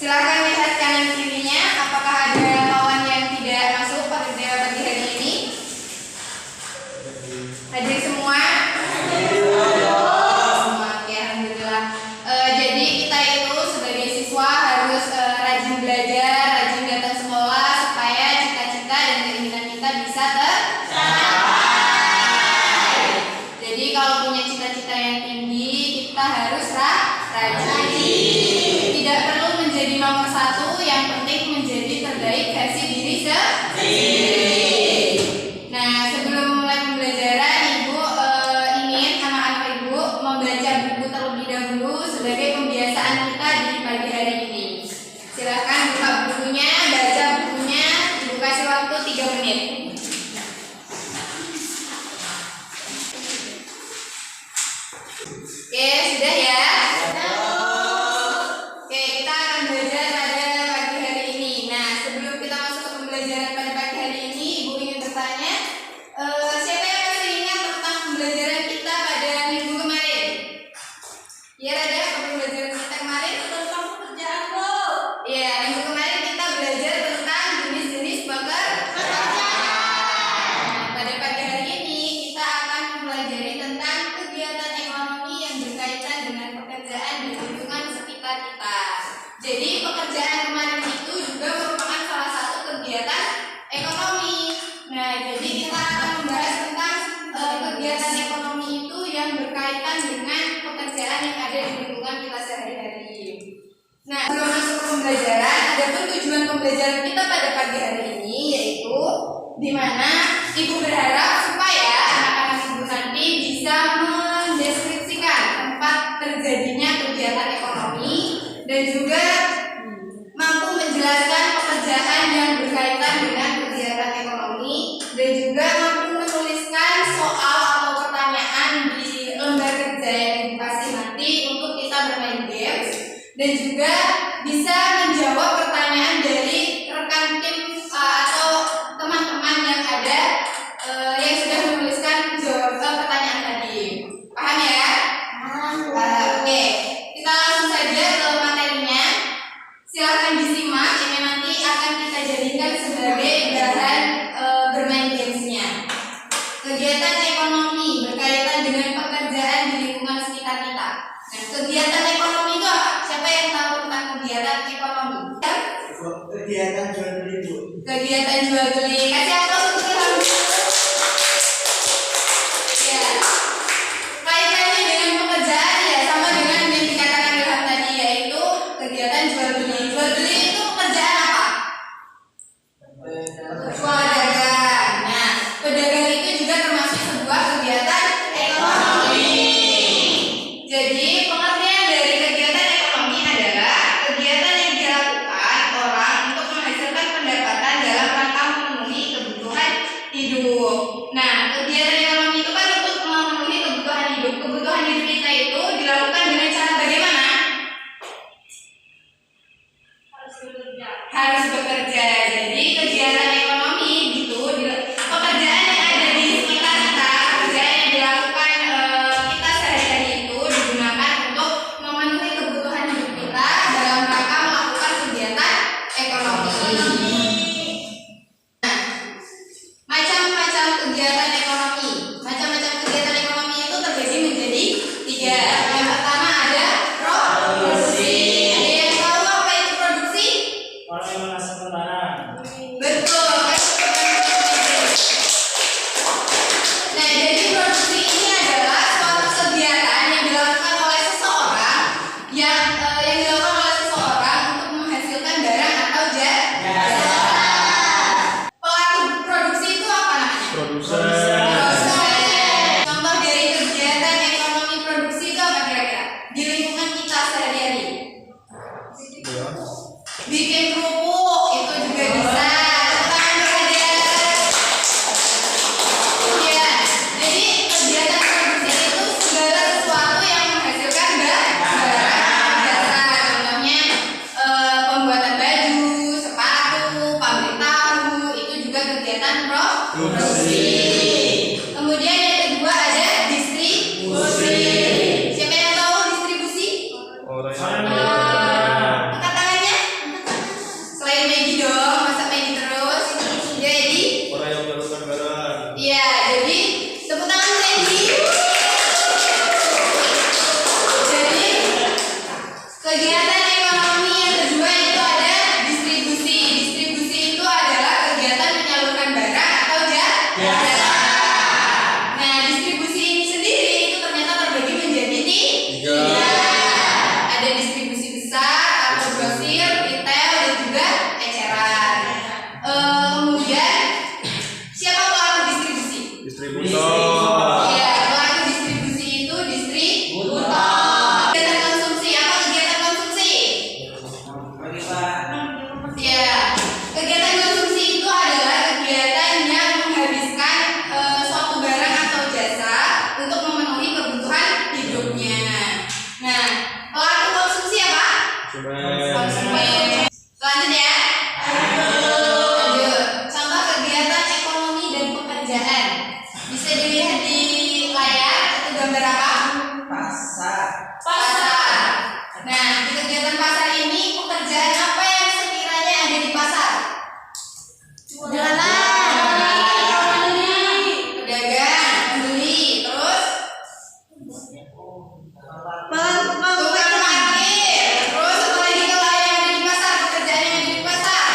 Silakan lihat kanan kirinya, apakah ada kawan yang tidak masuk pada pagi hari ini? Hadir semua? Semua, oke, alhamdulillah. Jadi kita itu sebagai siswa harus rajin belajar, rajin datang sekolah supaya cita-cita dan keinginan kita bisa tercapai. Jadi kalau punya cita-cita yang tinggi, kita harus rajin. Tidak perlu menjadi nomor satu, yang penting menjadi terbaik versi diri sendiri. Nah, sebelum mulai pembelajaran, Ibu ingin anak-anak Ibu membaca buku terlebih dahulu sebagai pembiasaan kita di pagi hari ini. Silakan buka bukunya, baca bukunya. Ibu kasih waktu 3 menit. Oke, sudah ya? Oke, kita akan belajar pada pagi hari ini. Nah, sebelum kita masuk ke pembelajaran pada pagi hari ini, Ibu ingin bertanya, siapa yang masih ingat tentang pembelajaran kita pada minggu kemarin? Ya, ada pembelajaran kita kemarin tentang pekerjaan lo. Iya, minggu kemarin kita belajar tentang jenis-jenis pekerjaan. Pada pagi hari ini kita akan mempelajari tentang kegiatan ekonomi yang berkaitan dengan pekerjaan di lingkungan sekitar kita. Jadi pekerjaan kemarin itu juga merupakan salah satu kegiatan ekonomi. Nah, jadi kita akan membahas tentang kegiatan ekonomi itu yang berkaitan dengan pekerjaan yang ada di lingkungan kita sehari-hari. Nah, sebelum masuk ke pembelajaran, adapun tujuan pembelajaran kita pada pagi hari ini yaitu di mana Ibu berharap supaya anak-anak Ibu nanti bisa mendeskripsikan tempat terjadinya kegiatan ekonomi dan juga mampu menjelaskan pekerjaan yang berkaitan dengan kegiatan ekonomi dan juga mampu menuliskan soal atau pertanyaan di lembar kerja yang Ibu kasih nanti untuk kita bermain games dan juga bisa menjawab pertanyaan dari rekan tim atau teman-teman yang ada yang sudah menuliskan jawaban pertanyaan tadi. Paham ya? Oke, kita langsung saja ke materinya. Silakan disimak, ini nanti akan kita jadikan sebagai bahan bermain gamesnya. Kegiatan ekonomi berkaitan dengan pekerjaan di lingkungan sekitar kita. Nah, kegiatan ekonomi itu apa? Siapa yang tahu tentang kegiatan ekonomi? Kegiatan jual beli, Bu. Kegiatan jual beli. Kasih aplaus untuk Ilham. Ya. Kaitannya dengan pekerjaan ya sama dengan yang dikatakan Ilham tadi, yaitu kegiatan jual beli. Jual beli itu pekerjaan apa? Pedagang. Nah, pedagang itu juga termasuk sebuah kegiatan ekonomi. Jadi, pengertian dari kegiatan ekonomi adalah kegiatan yang dilakukan orang untuk menghasilkan pendapatan dalam rangka memenuhi kebutuhan hidup. Nah, kegiatan ekonomi itu kan untuk memenuhi kebutuhan hidup. Kebutuhan hidup kita itu dilakukan dengan cara bagaimana? Harus bekerja. Jadi kegiatan ekonomi gitu, pekerjaan yang ada di sekitar kita, pekerjaan yang dilakukan kita sehari-hari itu digunakan untuk memenuhi kebutuhan hidup kita dalam rangka melakukan kegiatan ekonomi. Nah, macam-macam kegiatan ekonomi. Macam-macam kegiatan ekonomi itu terbagi menjadi 3. Yang pertama ada produksi. Ada yang tahu apa itu produksi? Orang yang menghasilkan barang. Betul. Nah, jadi produksi ini adalah suatu kegiatan yang dilakukan oleh seseorang untuk menghasilkan barang atau jasa. Pelaku produksi itu apa namanya? Produser. Contoh dari kegiatan ekonomi produksi itu apa kira-kira? Di lingkungan kita sehari-hari. Bikin kerupuk itu juga bisa. Tangan bekerja. Ya, jadi kegiatan produksi itu segala sesuatu yang menghasilkan barang jasa. Contohnya pembuatan baju, sepatu, pabrik tahu, itu juga kegiatan produksi. Kemudian yang kedua ada distribusi. Siapa yang tahu distribusi? Orang yang Angkat tangannya. Selanjutnya, lanjut. Contoh kegiatan ekonomi dan pekerjaan. Bisa dilihat di layar. Itu gambar apa? Pasar. Pasar. Nah, di kegiatan pasar ini pekerjaan apa yang sekiranya ada di pasar? Jualan, pedagang, pembeli, terus tukang parkir, terus apa lagi kalau yang ada di pasar, pekerjaan yang ada di pasar?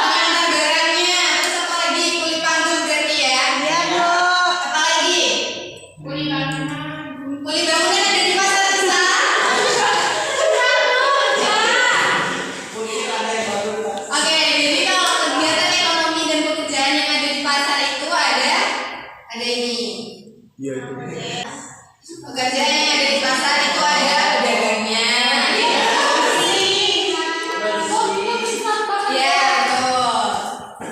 Mengantar barangnya, terus apa lagi? Kuli panggul berarti ya? Apa lagi? Kuli bangunan ada di pasar bisa? Oke, jadi kalau kegiatan ekonomi dan pekerjaan yang ada di pasar itu ada ini. Iya itu. Pekerjaan yang ada di pasar itu ada pedagangnya. Ya, betul.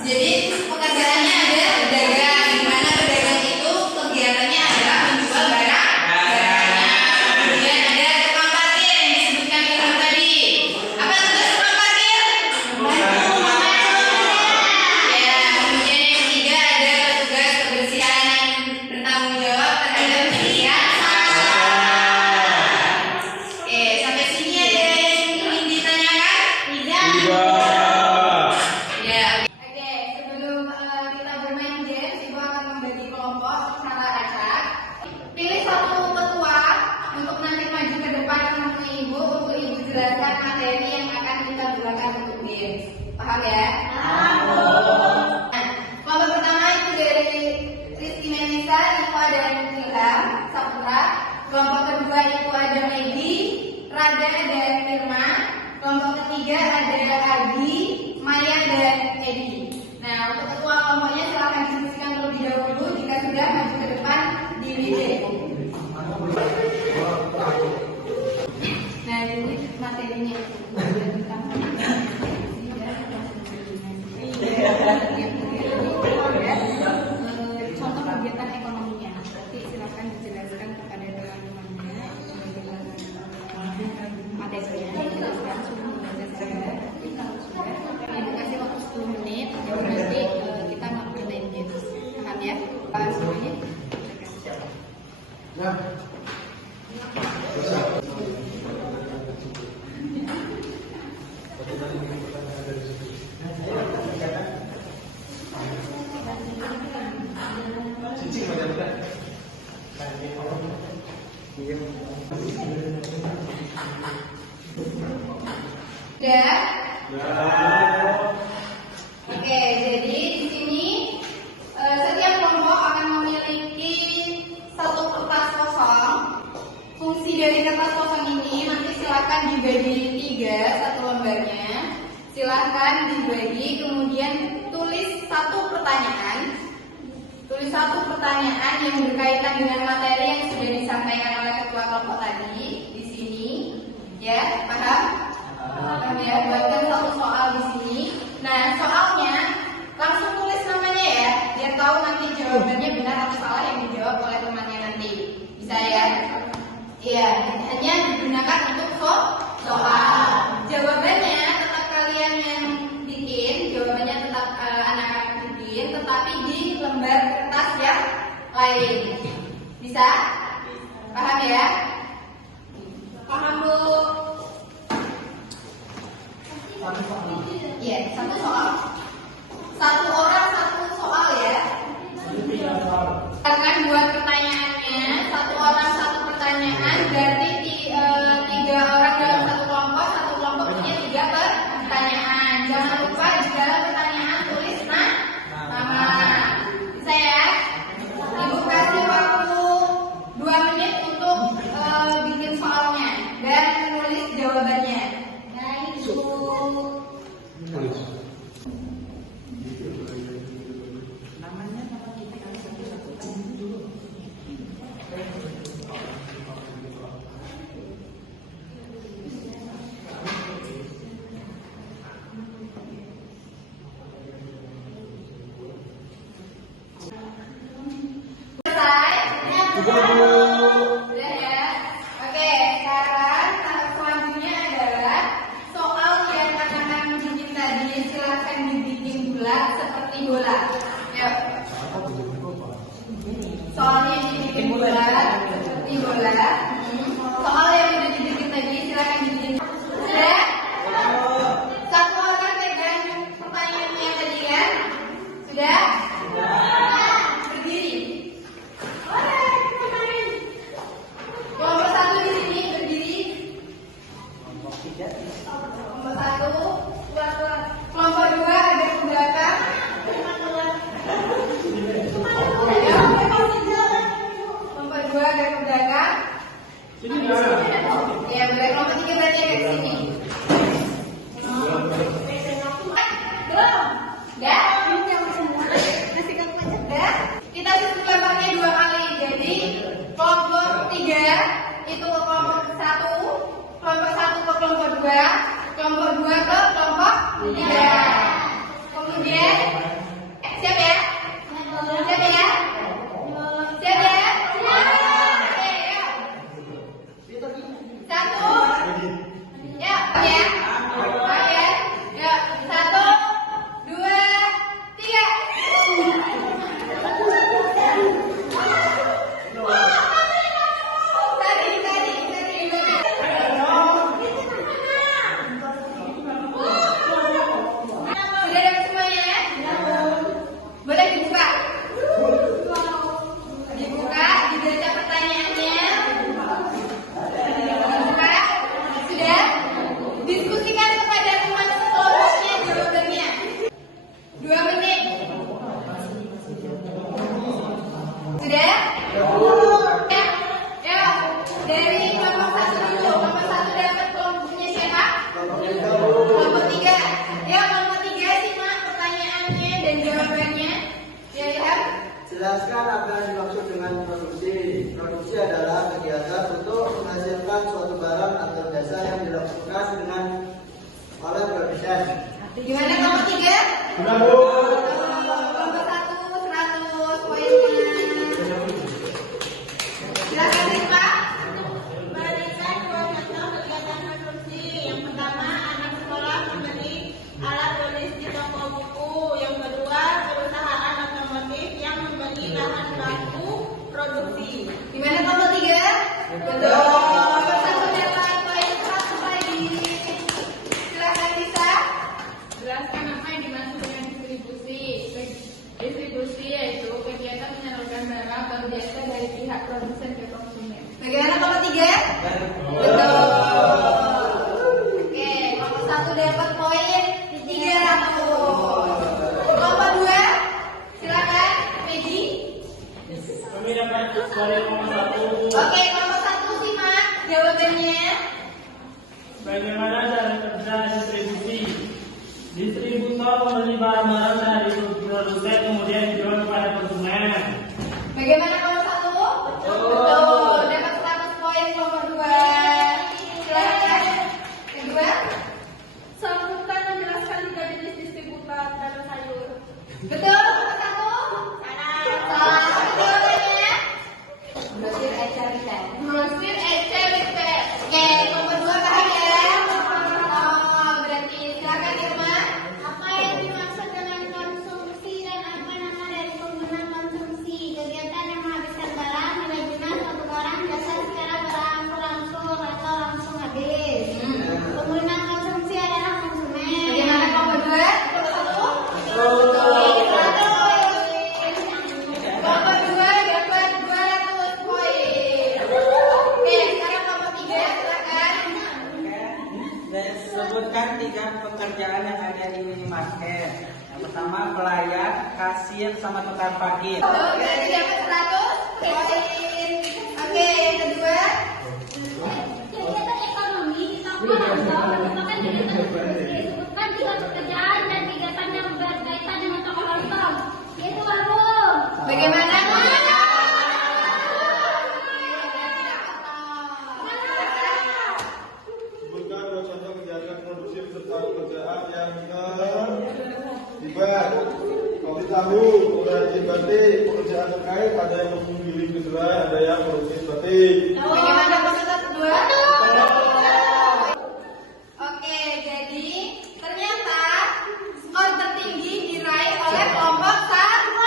Jadi pekerjaannya ada pedagang, di mana pedagang itu kegiatannya adalah menjual barang-barangnya. Kemudian ada tukang parkir yang disebutkan Ilham tadi. Apa tugas tukang parkir? Ya, kemudian yang ketiga ada petugas kebersihan yang bertanggung jawab terhadap kebersihan pasar. Oke, sampai sini ada yang ingin ditanyakan? Ya, oke. Sebelum kita bermain game, Ibu akan membagi kelompok secara acak. Pilih satu ketua untuk nanti maju ke depan menemui Ibu untuk Ibu jelaskan materi yang akan kita gunakan untuk game. Paham ya? Nah, kelompok pertama itu dari Rizky Melisa, itu ada Ilham Saputra. Kelompok kedua itu ada Megi, Rada dan Firma. Kelompok ketiga ada Adi, Maya dan Edi. Nah, untuk ketua kelompoknya silahkan diskusikan terlebih dahulu. Jika sudah maju ke depan di WC. Nah, ini materinya. Contoh kegiatan ekonominya. Nanti silakan dijelaskan kepada teman-temannya materinya. Dijelaskan sudah berdasarkan. Kalau sudah, Ibu kasih waktu 10 menit. Baru nanti kita main game. Paham ya? Semuanya. Sudah? Oke, jadi di sini setiap kelompok akan memiliki satu kertas kosong. Fungsi dari kertas kosong ini nanti silakan dibagi 3 satu lembarnya. Silakan dibagi, kemudian tulis satu pertanyaan. Tulis satu pertanyaan yang berkaitan dengan materi yang sudah disampaikan oleh ketua kelompok tadi di sini. Ya, paham? Paham ya, buatkan satu soal di sini. Nah, soalnya langsung tulis namanya ya, biar tahu nanti jawabannya benar atau salah yang dijawab oleh temannya nanti. Bisa ya? Iya, hanya digunakan untuk soal. Jawabannya tetap kalian yang bikin, jawabannya tetap anak-anak bikin, tetapi di lembar kertas yang lain. Bisa? Paham ya? Paham Bu? Iya, satu soal. Satu orang satu soal ya. Akan buat pertanyaannya, satu orang satu pertanyaan, berarti 3 orang dalam satu kelompok punya 3 pertanyaan. Jangan lupa di dalam pertanyaan tulis nama. Bisa ya? Ibu kasih waktu 2 menit untuk bikin soalnya dan menulis jawabannya. Nah, itu. Kelompok 1, kelompok 2 ada ke belakang. Kelompok 2 ada ke belakang. Ya, boleh kelompok 3 berarti ada ke sini. Kita susun lembarnya 2 kali. Jadi kelompok 3 itu ke kelompok 1, kelompok 1 ke kelompok 2, kelompok 2 ke kelompok 3. Kemudian siap ya? Siap ya? Siap ya? Oke, yuk. 1. Ya, ya. Oke. Yuk, 1, 2, 3. Sudah dapat semuanya? Boleh dibuka? Dibuka, dibaca pertanyaannya. Dibuka. Sudah? Diskusikan kepada teman sekelompoknya jawabannya. 2 menit. Sudah? Ya. Yuk, dari kelompok 1 dulu. Kelompok 1 dapat kelompoknya siapa? Kelompok 3. Ya, kelompok 3 simak pertanyaannya dan jawabannya. Ya, lihat. Jelaskan apa yang dimaksud dengan produksi. Produksi adalah kegiatan untuk menghasilkan suatu barang atau jasa yang dilakukan dengan oleh produsen. Gimana kelompok 3? Kelompok 1 100 poinnya. Silakan Risma. Berikan 2 contoh kegiatan produksi. Yang pertama, anak sekolah membeli alat tulis di toko buku. Yang kedua, perusahaan otomotif yang membeli bahan baku produksi. Gimana kelompok 3? Betul. Kelompok 1 dapat poin 1 lagi. Silakan Lisa. Jelaskan apa yang dimaksud dengan distribusi. Distribusi yaitu kegiatan menyalurkan barang atau jasa dari pihak produsen ke konsumen. Bagaimana kelompok 3? Betul. Oke, kelompok 1 dapat poin 300. Kelompok 2, silakan Peggy. Kami dapat poin nomor 1. Oke, kelompok 1 simak jawabannya. Bagaimana cara kerja distribusi? Distributor membeli barang-barang dari produsen kemudian dijual kepada konsumen. Bagaimana kelompok 1? Betul. Dapat 100 poin kelompok 2. Silakan. Kedua. Sambutan menjelaskan 3 jenis distributor dan sayur. Betul. Kelompok 1. Salah. Jawabannya. Brosir Eca Rita. Brosir Eca Rita. Oke, kelompok 2 paham ya? Oh, berarti silakan Irma. Apa yang dimaksud dengan konsumsi dan apa nama dari penggunaan konsumsi? Kegiatan yang menghabiskan barang, nilai guna suatu barang, jasa secara berangsur-angsur atau langsung habis. Penggunaan konsumsi adalah konsumen. Bagaimana kelompok 2? Kelompok 1? Betul. Kelompok 2 dapat 200 poin. Oke, sekarang kelompok 3 silakan. Dan sebutkan 3 pekerjaan yang ada di minimarket. Yang pertama pelayan, kasir, sama tukang parkir. Betul, berarti dapat 100 poin. Oke, yang kedua. Kegiatan ekonomi di toko atau merupakan kegiatan produksi. Sebutkan 3 pekerjaan dan kegiatan yang berkaitan dengan toko kosong, yaitu warung. Bagaimana? Sebutkan 2 contoh kegiatan produksi serta pekerjaan yang terlibat. Kopi tahu, pengrajin batik, pekerjaan terkait ada yang menggiling kedelai, ada yang merukis batik. Bagaimana kelompok 2? Oke, jadi ternyata skor tertinggi diraih oleh kelompok 1.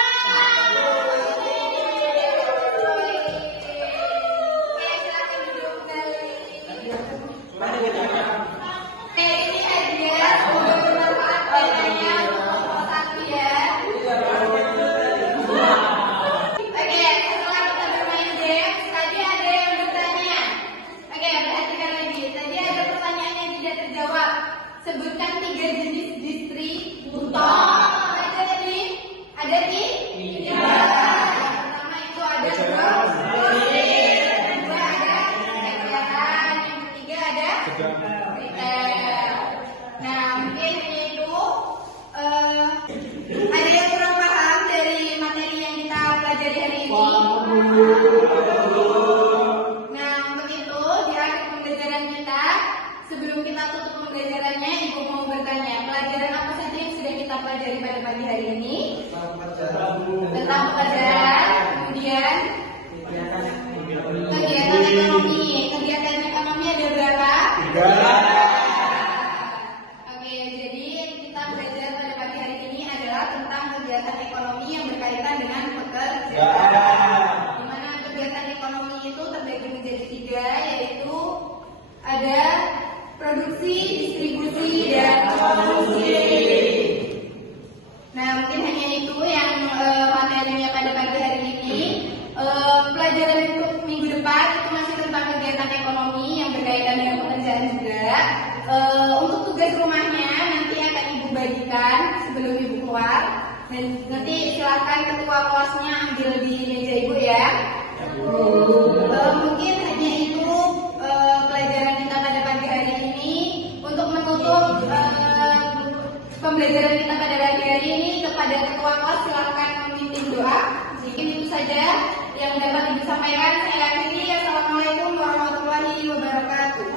Oke, silakan duduk kembali. Oke, ini hadiah, semoga bermanfaat bedanya untuk kelompok 1 ya. Oke, setelah kita bermain game, tadi ada yang bertanya sebutkan 3 jenis distributor. Ada nih? Ada nih? Tidak. Yang pertama itu ada grocery, yang kedua ada eceran, yang ketiga ada retail. Nah, mungkin itu ada yang kurang paham dari materi yang kita pelajari hari ini. Nah, untuk itu di akhir pembelajaran kita, sebelum kita tutup pembelajarannya, Ibu mau bertanya, pelajaran apa saja yang sudah kita pelajari pada pagi hari ini? Tentang pelajaran, kemudian kegiatan ekonomi. Kegiatan ekonomi ada berapa? 3. Oke, jadi kita belajar pada pagi hari ini adalah tentang kegiatan ekonomi yang berkaitan dengan pekerjaan. Di mana kegiatan ekonomi itu terbagi menjadi 3, yaitu ada produksi, distribusi, dan konsumsi. Nah, mungkin hanya itu yang materinya pada pagi hari ini. Pelajaran untuk minggu depan itu masih tentang kegiatan ekonomi yang berkaitan dengan pekerjaan juga. Untuk tugas rumahnya nanti akan Ibu bagikan sebelum Ibu keluar. Dan nanti silakan ketua kelasnya ambil di meja Ibu ya. Mungkin hanya itu pelajaran kita pada pagi hari ini. Untuk menutup pembelajaran kita pada pagi hari ini, kepada ketua kelas silakan memimpin doa. Mungkin itu saja yang dapat Ibu sampaikan. Saya akhiri. Assalamualaikum warahmatullahi wabarakatuh.